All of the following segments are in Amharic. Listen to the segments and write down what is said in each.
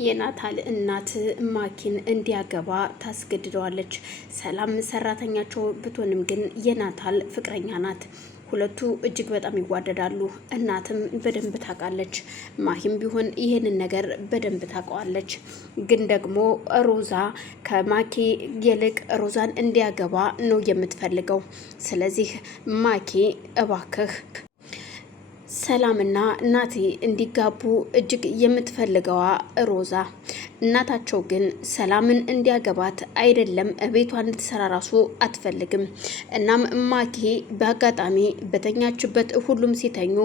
የናታል እናት ማኪን እንዲያገባ ታስገድደዋለች። ሰላም ሰራተኛቸው ብትሆንም ግን የናታል ፍቅረኛ ናት። ሁለቱ እጅግ በጣም ይዋደዳሉ። እናትም በደንብ ታውቃለች። ማሂም ቢሆን ይህንን ነገር በደንብ ታውቀዋለች። ግን ደግሞ ሮዛ ከማኪ ይልቅ ሮዛን እንዲያገባ ነው የምትፈልገው። ስለዚህ ማኪ እባክህ ሰላምና ናቲ እንዲጋቡ እጅግ የምትፈልገዋ ሮዛ እናታቸው ግን ሰላምን እንዲያገባት አይደለም ቤቷ እንድትሰራ ራሱ አትፈልግም። እናም ማኪ በአጋጣሚ በተኛችበት ሁሉም ሲተኙ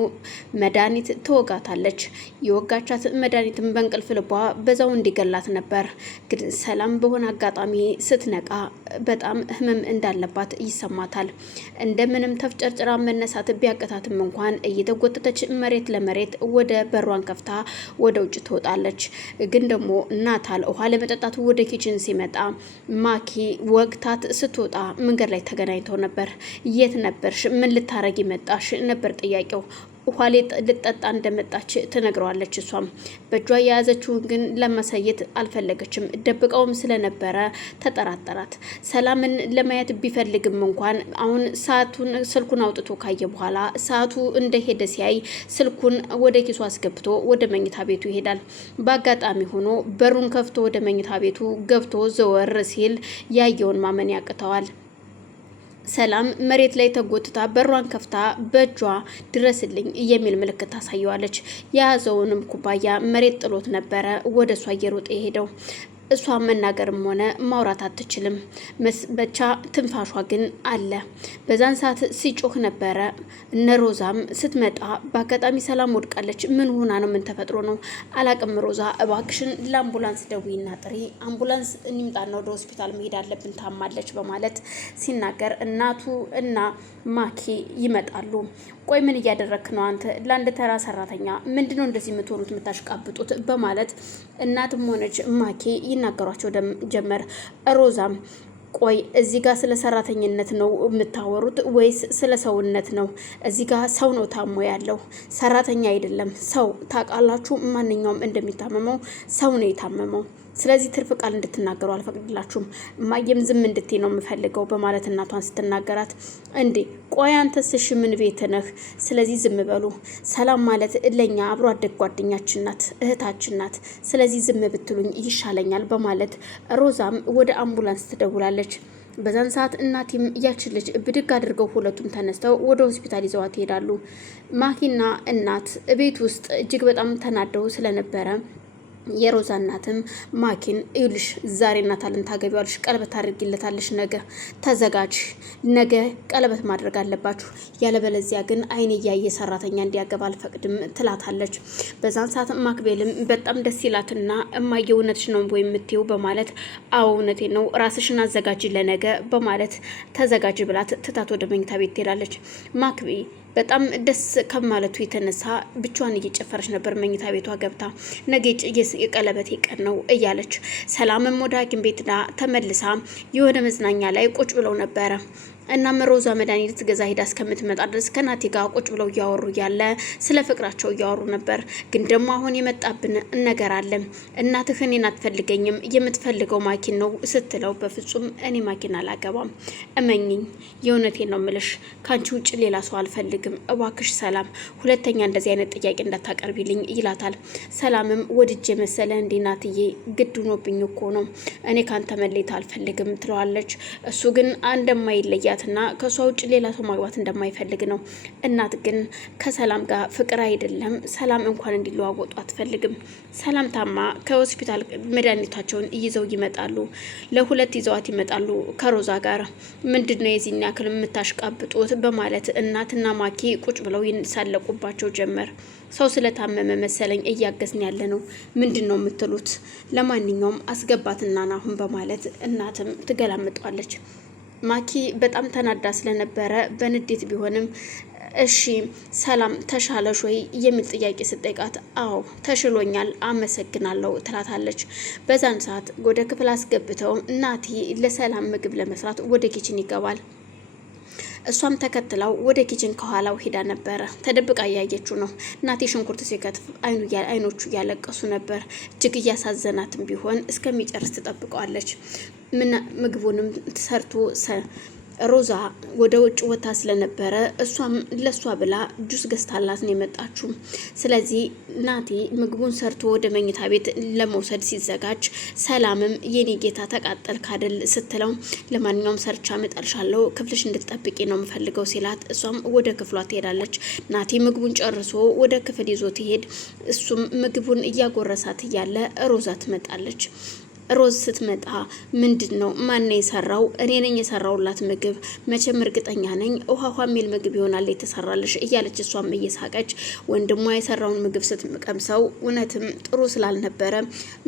መድኃኒት ትወጋታለች። የወጋቻት መድኃኒትም በእንቅልፍ ልቧ በዛው እንዲገላት ነበር። ግን ሰላም በሆነ አጋጣሚ ስትነቃ በጣም ህመም እንዳለባት ይሰማታል። እንደምንም ተፍጨርጭራ መነሳት ቢያቀታትም እንኳን እየተጎተተች መሬት ለመሬት ወደ በሯን ከፍታ ወደ ውጭ ትወጣለች። ግን ደግሞ ናታል ውሃ ለመጠጣት ወደ ኪችን ሲመጣ ማኪ ወግታት ስትወጣ መንገድ ላይ ተገናኝተው ነበር። የት ነበርሽ? ምን ልታረጊ መጣሽ? ነበር ጥያቄው። ውሃ ልጠጣ እንደመጣች ትነግረዋለች። እሷም በእጇ የያዘችውን ግን ለማሳየት አልፈለገችም። ደብቀውም ስለነበረ ተጠራጠራት። ሰላምን ለማየት ቢፈልግም እንኳን አሁን ስልኩን አውጥቶ ካየ በኋላ ሰዓቱ እንደሄደ ሲያይ ስልኩን ወደ ኪሱ አስገብቶ ወደ መኝታ ቤቱ ይሄዳል። በአጋጣሚ ሆኖ በሩን ከፍቶ ወደ መኝታ ቤቱ ገብቶ ዘወር ሲል ያየውን ማመን ያቅተዋል። ሰላም መሬት ላይ ተጎትታ በሯን ከፍታ በእጇ ድረስልኝ የሚል ምልክት ታሳየዋለች። የያዘውንም ኩባያ መሬት ጥሎት ነበረ ወደ እሷ እየሮጠ የሄደው። እሷ መናገርም ሆነ ማውራት አትችልም። ብቻ ትንፋሿ ግን አለ። በዛን ሰዓት ሲጮህ ነበረ። እነ ሮዛም ስትመጣ በአጋጣሚ ሰላም ወድቃለች። ምን ሆና ነው? ምን ተፈጥሮ ነው? አላቅም። ሮዛ እባክሽን ለአምቡላንስ ደውይና ጥሪ፣ አምቡላንስ እንምጣና ወደ ሆስፒታል መሄድ አለብን፣ ታማለች በማለት ሲናገር እናቱ እና ማኪ ይመጣሉ። ቆይ ምን እያደረክ ነው አንተ? ለአንድ ተራ ሰራተኛ ምንድነው እንደዚህ የምትሆኑት የምታሽቃብጡት? በማለት እናትም ሆነች ማኪ ይናገሯቸው ጀመር። ሮዛም ቆይ እዚህ ጋር ስለ ሰራተኝነት ነው የምታወሩት ወይስ ስለ ሰውነት ነው? እዚህ ጋር ሰው ነው ታሞ ያለው፣ ሰራተኛ አይደለም ሰው። ታውቃላችሁ ማንኛውም እንደሚታመመው ሰው ነው የታመመው። ስለዚህ ትርፍ ቃል እንድትናገሩ አልፈቅድላችሁም። እማዬም ዝም እንድትይ ነው የምፈልገው በማለት እናቷን ስትናገራት፣ እንዴ ቆይ አንተስ እሺ ምን ቤት ነህ? ስለዚህ ዝም በሉ። ሰላም ማለት ለኛ አብሮ አደግ ጓደኛችን ናት፣ እህታችን ናት። ስለዚህ ዝም ብትሉኝ ይሻለኛል በማለት ሮዛም ወደ አምቡላንስ ትደውላለች። በዛን ሰዓት እናቲም ያችን ልጅ ብድግ አድርገው ሁለቱም ተነስተው ወደ ሆስፒታል ይዘዋት ይሄዳሉ። ማኪና እናት ቤት ውስጥ እጅግ በጣም ተናደው ስለነበረ የሮዛ እናትም ማኪን ይልሽ ዛሬ ናታልን ታገቢዋለሽ፣ ቀለበት ታድርጊለታለሽ፣ ነገ ተዘጋጅ፣ ነገ ቀለበት ማድረግ አለባችሁ፣ ያለበለዚያ ግን አይኔ እያየ ሰራተኛ እንዲያገባ አልፈቅድም ትላታለች። በዛን ሰዓት ማክቤልም በጣም ደስ ይላትና እማዬ እውነትሽ ነው ወይ የምትይው በማለት አዎ እውነቴ ነው፣ ራስሽን አዘጋጅ ለነገ በማለት ተዘጋጅ ብላት ትታት ወደ መኝታ ቤት ትሄዳለች። ማክቤ በጣም ደስ ከማለቱ የተነሳ ብቻዋን እየጨፈረች ነበር መኝታ ቤቷ ገብታ። ነገ የቀለበቴ ቀን ነው እያለች ሰላምም ወደ ሐኪም ቤት ተመልሳ የሆነ መዝናኛ ላይ ቁጭ ብለው ነበረ። እናም ሮዛ መድኃኒት ገዛ ሄዳ እስከምትመጣ ድረስ ከናቲ ጋር ቁጭ ብለው እያወሩ ያለ ስለ ፍቅራቸው እያወሩ ነበር። ግን ደግሞ አሁን የመጣብን ነገር አለ። እናትህ እኔን አትፈልገኝም፣ የምትፈልገው ማኪን ነው ስትለው፣ በፍጹም እኔ ማኪን አላገባም፣ እመኝኝ፣ የእውነቴን ነው ምልሽ፣ ካንቺ ውጭ ሌላ ሰው አልፈልግም፣ እባክሽ ሰላም ሁለተኛ እንደዚህ አይነት ጥያቄ እንዳታቀርቢልኝ ይላታል። ሰላምም ወድጄ መሰለ እንዴ ናትዬ፣ ግድ ሆኖብኝ እኮ ነው፣ እኔ ካንተ መለየት አልፈልግም ትለዋለች። እሱ ግን እንደማይለያ ና ከሷ ውጭ ሌላ ሰው ማግባት እንደማይፈልግ ነው። እናት ግን ከሰላም ጋር ፍቅር አይደለም ሰላም እንኳን እንዲለዋወጡ አትፈልግም። ሰላም ታማ ከሆስፒታል መድኃኒታቸውን ይዘው ይመጣሉ። ለሁለት ይዘዋት ይመጣሉ ከሮዛ ጋር። ምንድነው የዚህን ያክል የምታሽቃብጡት? በማለት እናትና ማኪ ቁጭ ብለው ይሳለቁባቸው ጀመር። ሰው ስለታመመ መሰለኝ እያገዝን ያለ ነው፣ ምንድን ነው የምትሉት? ለማንኛውም አስገባትና ናሁን በማለት እናትም ትገላምጧለች። ማኪ በጣም ተናዳ ስለነበረ በንዴት ቢሆንም እሺ ሰላም ተሻለሽ ወይ የሚል ጥያቄ ስጠይቃት አዎ ተሽሎኛል አመሰግናለሁ ትላታለች። በዛን ሰዓት ወደ ክፍል አስገብተው ናቲ ለሰላም ምግብ ለመስራት ወደ ኪችን ይገባል። እሷም ተከትለው ወደ ኪችን ከኋላው ሄዳ ነበረ። ተደብቃ እያየችው ነው። ናቲ ሽንኩርት ሲከትፍ አይኖቹ እያለቀሱ ነበር። እጅግ እያሳዘናትም ቢሆን እስከሚጨርስ ትጠብቀዋለች። ምግቡንም ሰርቶ ሮዛ ወደ ውጭ ወታ ስለነበረ እሷም ለሷ ብላ ጁስ ገዝታላት ነው የመጣችው። ስለዚህ ናቲ ምግቡን ሰርቶ ወደ መኝታ ቤት ለመውሰድ ሲዘጋጅ ሰላምም የኔ ጌታ ተቃጠል ካደል ስትለው ለማንኛውም ሰርቻ መጣልሻለሁ ክፍልሽ እንድትጠብቂ ነው የምፈልገው ሲላት እሷም ወደ ክፍሏ ትሄዳለች። ናቲ ምግቡን ጨርሶ ወደ ክፍል ይዞ ትሄድ እሱም ምግቡን እያጎረሳት እያለ ሮዛ ትመጣለች። ሮዝ ስትመጣ ምንድን ነው ማን የሰራው? እኔ ነኝ የሰራውላት ምግብ መቼም እርግጠኛ ነኝ ውሃ ሚል ምግብ ይሆናል የተሰራልሽ እያለች እሷም እየሳቀች ወንድሟ የሰራውን ምግብ ስትቀምሰው እውነትም ጥሩ ስላልነበረ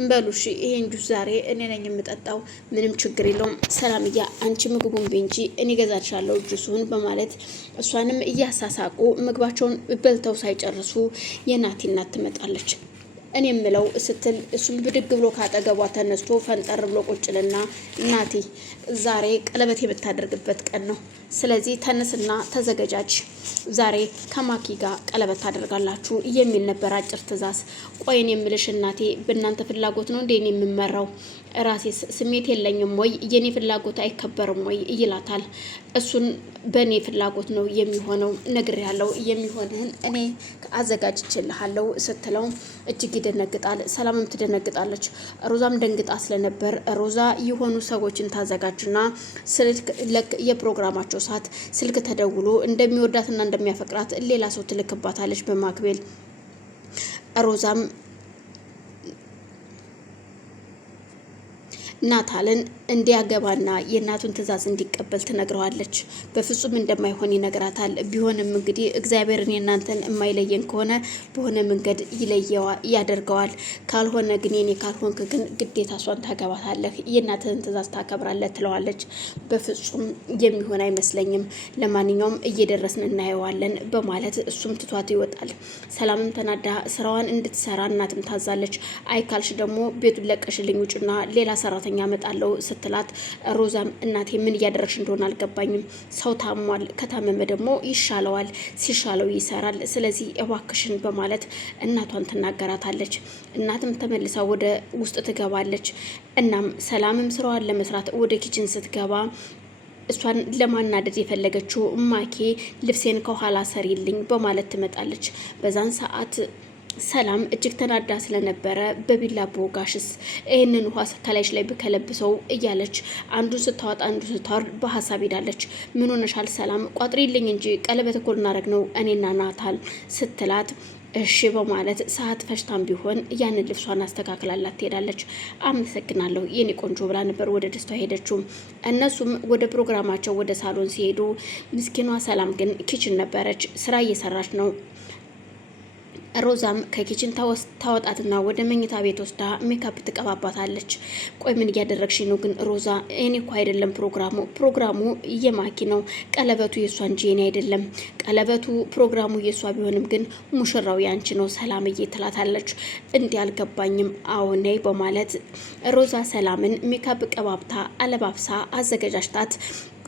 በሉሽ ይሄን ጁስ ዛሬ እኔ ነኝ የምጠጣው ምንም ችግር የለውም ሰላምያ አንቺ ምግቡን ቤንጂ እኔ ገዛልሻለሁ ጁሱን በማለት እሷንም እያሳሳቁ ምግባቸውን በልተው ሳይጨርሱ የናቲ እናት ትመጣለች። እኔ የምለው ስትል እሱም ብድግ ብሎ ካጠገቧ ተነስቶ ፈንጠር ብሎ ቁጭልና እናቴ ዛሬ ቀለበት የምታደርግበት ቀን ነው። ስለዚህ ተነስና ተዘገጃጅ፣ ዛሬ ከማኪ ጋር ቀለበት ታደርጋላችሁ የሚል ነበር አጭር ትዕዛዝ። ቆይን የምልሽ እናቴ በእናንተ ፍላጎት ነው እንዴ የምመራው? ራሴ ስሜት የለኝም ወይ? የኔ ፍላጎት አይከበርም ወይ? ይላታል። እሱን በእኔ ፍላጎት ነው የሚሆነው፣ ነግሬያለሁ፣ የሚሆንህን እኔ አዘጋጅቼልሃለሁ ስትለው እጅግ ይደነግጣል። ሰላምም ትደነግጣለች። ሮዛም ደንግጣ ስለነበር ሮዛ የሆኑ ሰዎችን ታዘጋጅና ስልክ የፕሮግራማቸው ሰዓት ስልክ ተደውሎ እንደሚወዳትና እንደሚያፈቅራት ሌላ ሰው ትልክባታለች በማክቤል። ሮዛም ናታልን እንዲያገባና የእናቱን ትዕዛዝ እንዲቀበል ትነግረዋለች። በፍጹም እንደማይሆን ይነግራታል። ቢሆንም እንግዲህ እግዚአብሔርን የእናንተን የማይለየን ከሆነ በሆነ መንገድ ያደርገዋል። ካልሆነ ግን የኔ ካልሆንክ ግን ግዴታ እሷን ታገባታለህ፣ የእናትህን ትዕዛዝ ታከብራለህ ትለዋለች። በፍጹም የሚሆን አይመስለኝም፣ ለማንኛውም እየደረስን እናየዋለን በማለት እሱም ትቷት ይወጣል። ሰላምም ተናዳ ስራዋን እንድትሰራ እናትም ታዛለች። አይካልሽ ደግሞ ቤቱን ለቀሽልኝ ውጭና ሌላ ሰራተኛ ያመጣለው ስትላት ሮዛም እናቴ ምን እያደረግሽ እንደሆነ አልገባኝም። ሰው ታሟል፣ ከታመመ ደግሞ ይሻለዋል፣ ሲሻለው ይሰራል። ስለዚህ እባክሽን በማለት እናቷን ትናገራታለች። እናትም ተመልሳ ወደ ውስጥ ትገባለች። እናም ሰላምም ስራዋን ለመስራት ወደ ኪችን ስትገባ እሷን ለማናደድ የፈለገችው ማኬ ልብሴን ከኋላ ሰሪልኝ በማለት ትመጣለች። በዛን ሰዓት ሰላም እጅግ ተናዳ ስለነበረ በቢላ ቦጋሽስ ይህንን ውሃ ከላይሽ ላይ ብከለብሰው እያለች አንዱን ስታወጣ አንዱን ስታወርድ በሀሳብ ሄዳለች። ምን ሆነሻል ሰላም? ቋጥሪልኝ እንጂ ቀለበት እኮ ልናደርግ ነው እኔና ናታል ስትላት እሺ በማለት ሰዓት ፈሽታም ቢሆን ያንን ልብሷን አስተካክላላት ትሄዳለች። አመሰግናለሁ የኔ ቆንጆ ብላ ነበር ወደ ደስታ ሄደችው። እነሱም ወደ ፕሮግራማቸው ወደ ሳሎን ሲሄዱ ምስኪኗ ሰላም ግን ኪችን ነበረች፣ ስራ እየሰራች ነው። ሮዛም ከኪችን ታወጣትና ወደ መኝታ ቤት ወስዳ ሜካፕ ትቀባባታለች። ቆይ ምን እያደረግሽ ነው ግን ሮዛ? እኔ እኮ አይደለም ፕሮግራሙ የማኪ ነው። ቀለበቱ የሷ እንጂ የኔ አይደለም። ቀለበቱ ፕሮግራሙ የሷ ቢሆንም ግን ሙሽራው ያንቺ ነው ሰላምዬ ትላታለች። እንዲህ አልገባኝም። አሁን ነይ በማለት ሮዛ ሰላምን ሜካፕ ቀባብታ አለባብሳ አዘገጃጅታት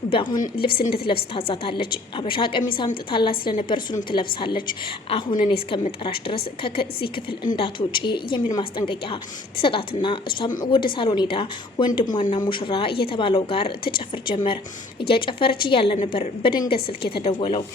በአሁን ልብስ እንድትለብስ ታዛታለች። አበሻ ቀሚስ አምጥታላት ስለነበር እሱንም ትለብሳለች። አሁን እኔ እስከምጠራሽ ድረስ ከዚህ ክፍል እንዳትወጪ የሚል ማስጠንቀቂያ ትሰጣትና እሷም ወደ ሳሎን ሄዳ ወንድሟና ሙሽራ የተባለው ጋር ትጨፍር ጀመር። እያጨፈረች እያለ ነበር በድንገት ስልክ የተደወለው።